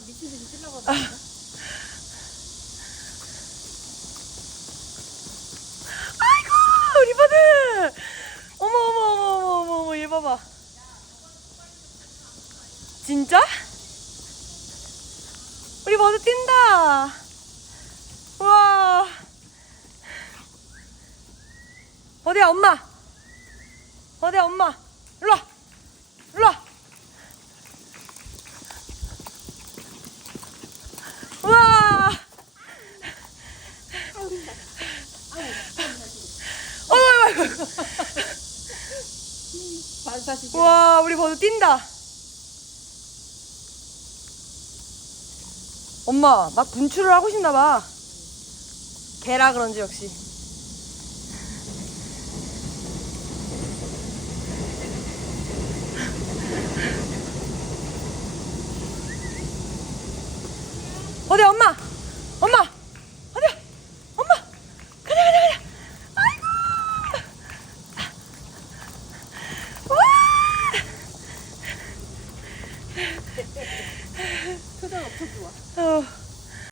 미친 듯이 찔러버렸네. 아이고 우리 버들! 어머 어머 어머 어머 어머 얘 봐봐. 진짜? 우리 버들 뛴다! 와. 어디야 엄마? 어디야 엄마? 일로와 일로와 우와 어이구 어이구 와 우리 버드 뛴다. 엄마 막 분출을 하고 싶나 봐. 개라 그런지 역시 不。哎呦。